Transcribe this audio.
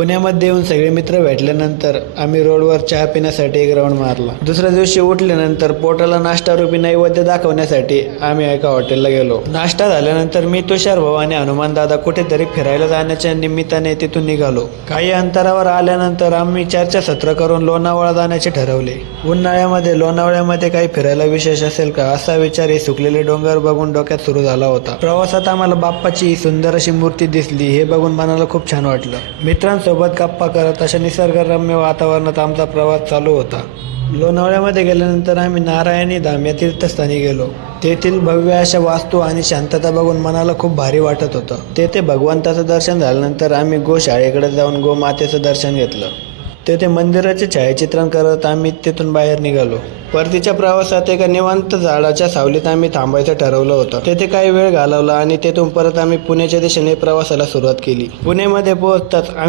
पुण्यामध्ये येऊन सगळे मित्र भेटल्यानंतर आम्ही रोडवर चहा पिण्यासाठी एक राऊंड मारला। दुसऱ्या दिवशी उठल्यानंतर पोटाला नाश्ता रूपी नैवेद्य दाखवण्यासाठी आम्ही एका हॉटेलला गेलो। नाश्ता झाल्यानंतर मी, तुषार भाऊ आणि हनुमान दादा कुठेतरी फिरायला जाण्याच्या निमित्ताने तिथून निघालो। काही अंतरावर आल्यानंतर आम्ही चर्चासत्र करून लोणावळा जाण्याचे ठरवले। उन्हाळ्यामध्ये लोणावळ्यामध्ये काही फिरायला विशेष असेल का, असा विचार हे सुकलेले डोंगर बघून डोक्यात सुरू झाला होता। प्रवासात आम्हाला बाप्पाची सुंदर अशी मूर्ती दिसली, हे बघून मनाला खूप छान वाटलं। मित्रांसोबत गप्पा करत अशा निसर्गरम्य वातावरणात आमचा प्रवास चालू होता। लोणावळ्यामध्ये गेल्यानंतर आम्ही नारायणी धाम या तीर्थस्थानी गेलो। तेथील भव्य अशा वास्तू आणि शांतता बघून मनाला खूप भारी वाटत होतं। तेथे भगवंताचं दर्शन झाल्यानंतर आम्ही गोशाळेकडे जाऊन गोमातेचं दर्शन घेतलं। तेथे मंदिराचे छायाचित्रण करत आम्ही तेथून बाहेर निघालो। परतीच्या प्रवासात एका निवांत झाडाच्या सावलीत आम्ही थांबायचं ठरवलं होतं। तेथे काही वेळ घालवला आणि तेथून परत आम्ही पुण्याच्या दिशेने प्रवासाला सुरुवात केली। पुणेमध्ये पोहोचताच